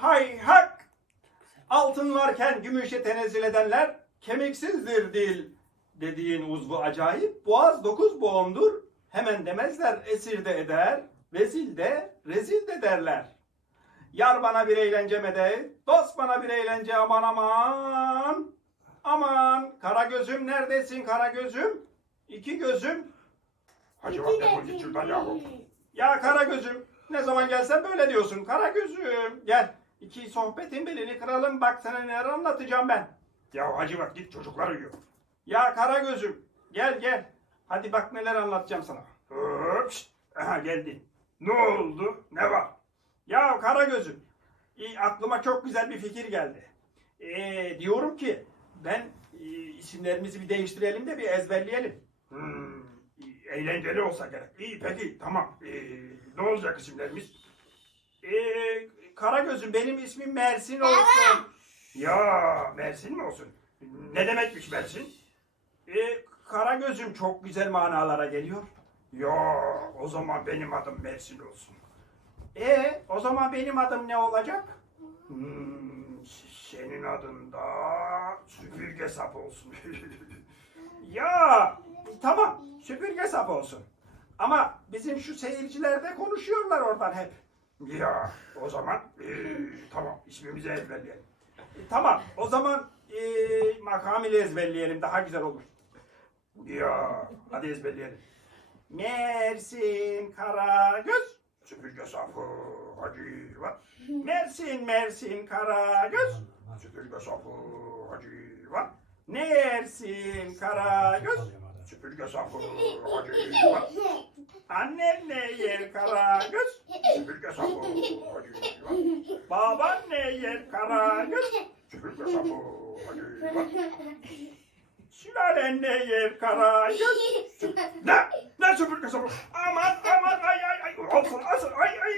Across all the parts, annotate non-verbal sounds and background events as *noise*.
hay hak! Altın varken gümüşe tenezzül edenler kemiksizdir dil. Dediğin uzvu acayip, boğaz dokuz boğumdur. Hemen demezler esir de eder, vezil de rezil de derler. Yar bana bir eğlence mede, dost bana bir eğlence aman aman. Aman, kara gözüm neredesin kara gözüm? İki gözüm. Hacı bak defol git şuradan yahu. Ya kara gözüm, ne zaman gelsen böyle diyorsun. Kara gözüm, gel. İki sohbetin belini kıralım, bak sana neler anlatacağım ben. Ya hacı bak git çocuklar uyuyor. Ya kara gözüm, gel gel. Hadi bak neler anlatacağım sana. Hop. Aha geldi. Ne oldu? Ne var? Ya kara gözüm, iyi, aklıma çok güzel bir fikir geldi. Ee, diyorum ki, ben e, isimlerimizi bir değiştirelim de bir ezberleyelim. Eğlenceli olsa gerek. İyi peki tamam. Ee, ne olacak isimlerimiz? Ee, kara gözüm, benim ismim Mersin olsun. Ya Mersin mi olsun? Ne demekmiş Mersin? Ee, kara gözüm çok güzel manalara geliyor. Ya o zaman benim adım Mersin olsun. E o zaman benim adım ne olacak? Hmm, senin adın da süpürge sap olsun. *laughs* Ya tamam süpürge sap olsun. Ama bizim şu seyirciler de konuşuyorlar oradan hep. ya o zaman ee, tamam ismimizi ezberleyelim. E, tamam o zaman e, makam ile ezberleyelim daha güzel olur. Ya hadi ezberleyelim. Mersin Karagöz. Süpürge sapı hacı var. Mersin Mersin Karagöz. Süpürge sapı hacı var. Ne yersin Karagöz? Hacı var. Annen ne yer Karagöz? Süpürge sapı. Baban ne yer Karagöz? Süpürge sapı. Sülalen ne yer Karagöz? Ne? Ne süpürge sapı? Aman aman ay ay ay. Olsun olsun ay ay.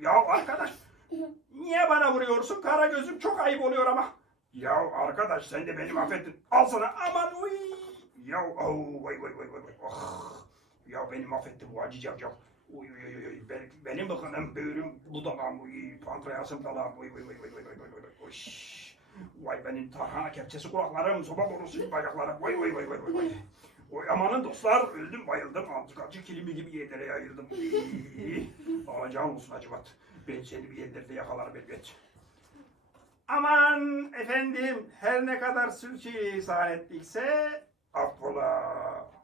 Ya arkadaş. Niye bana vuruyorsun? Kara gözüm çok ayıp oluyor ama. Ya arkadaş sen de beni mahvettin. Al sana. Aman uy. Ya oh, vay vay vay vay. Oh. Ya beni mahvetti bu acı cavcav. Uy uy uy uy. Ben, benim bakınım böğrüm budağım. Uy pankreasım dalağım. Uy uy uy uy uy uy uy uy. Uy. Vay benim tarhana kepçesi kulaklarım, soba borusu bacaklarım. Vay vay vay vay vay vay. Oy amanın dostlar öldüm bayıldım azıcık acı kilimi gibi yerlere yayıldım. Alacağım olsun acıbat. Ben seni bir yerlerde yakalarım elbet. Aman efendim her ne kadar sürçülisan ettikse after